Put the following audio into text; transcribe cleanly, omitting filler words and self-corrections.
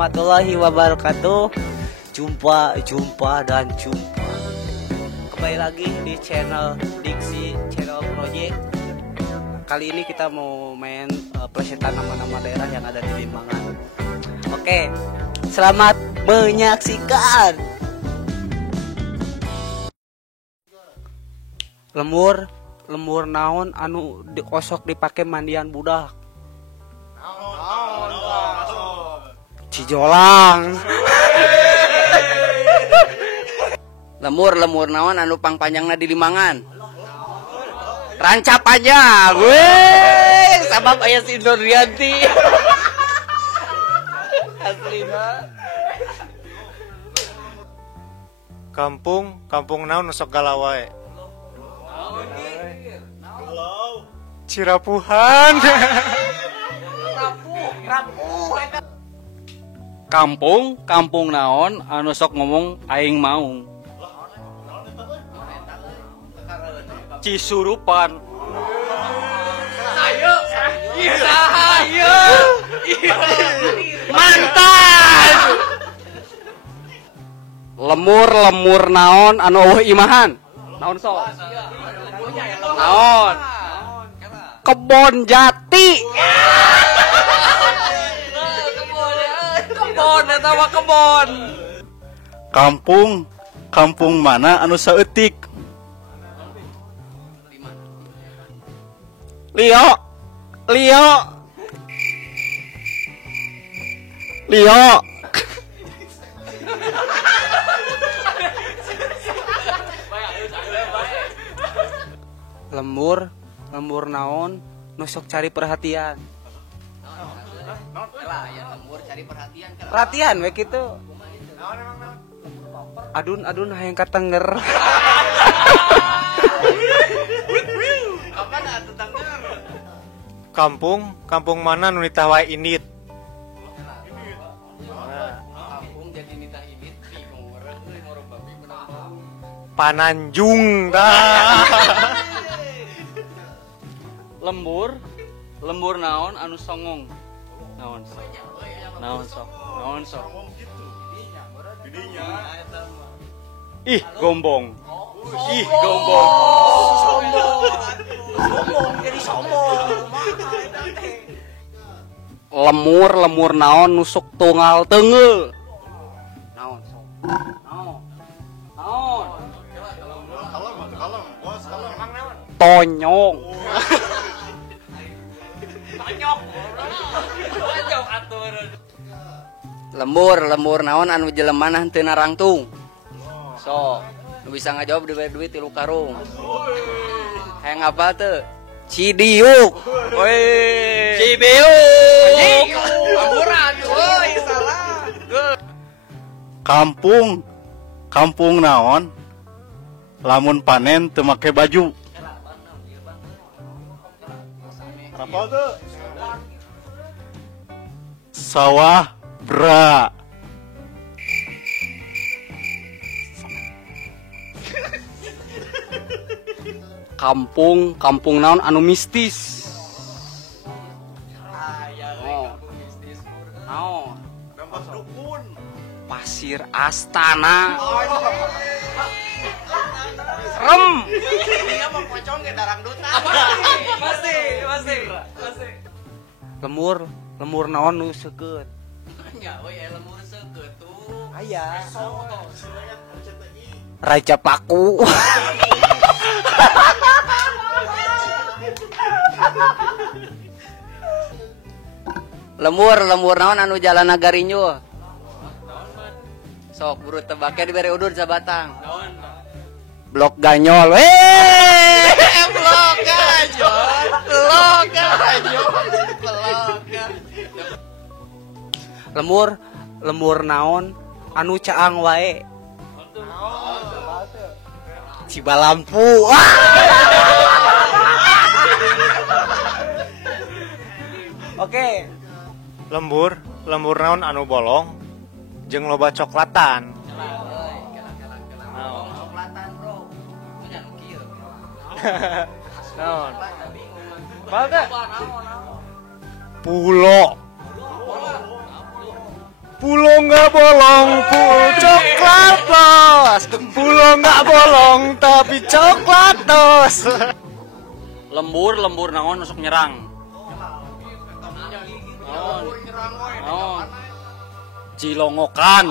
warahmatullahi wabarakatuh. Jumpa kembali lagi di channel Diksi Channel Project. Kali ini kita mau main plesetan nama-nama daerah yang ada di Limbangan. Oke, selamat menyaksikan. Lemur naon anu osok dipake mandian budak. Cijolang. Lemur naon anu pangpanjangna di Limbangan. Rancap aja gue sabab aya si Indrianti. Aslina. Kampung naon sok galawae. Cirapuhan. Kampung naon anu sok ngomong aing maung. Cisurupan. Mantan. Lemur naon anu eueuh imahan. Naon sok? Naon? Kebon jati. Kebon eta mah kebon. Kampung mana anu saeutik? Lio. Lembur naon nusuk cari perhatian. Lembur cari perhatian. Perhatian we kitu. Adun hayang katenger. Kapan atuh tangger? Kampung mana nu nitah wae indit? Kampung jadi nitah indit bingung urang euy ngoro babi menang. Pananjung dah. Lembur naon anu songong. Naon sok. Ih, gombong. Lemur naon nusuk tunggal teungel. Naon sok. Naon. Tonyong. Lembur naon anu jelemanah teu narangtung. Sok, nu bisa ngajawab diberi duit 3 karung. Hayang apa teu? Cidiuk. Woi. Cibiuk. Lemburan, woi salah. Kampung naon lamun panen teu make baju. Apa tuh? Sawah bra. Kampung naon anu mistis. Naon? Pasir Astana. Serem. Dia mau pocong ke darangdutan. Masih. Lemur naon nu seukeut. Nya we lemur seukeut tuh. Aya. Raja Paku. Lemur naon anu jalan Nagarinyo. Sok buru tebaknya diberi udun sabatang. Blok Ganyol. Blok ganyol. Lemur naon anu caang wae. Cibalampu. Oke. Lembur naon anu bolong jeung loba coklatan. Coklatan, Bro. Punya nu kieu. Naon? Balda. Pulo. Pulo nggak bolong, coklat tos. Pulo nggak bolong, tapi coklat tos. Lembur naon nusuk nyerang. Naon. Cilongokan.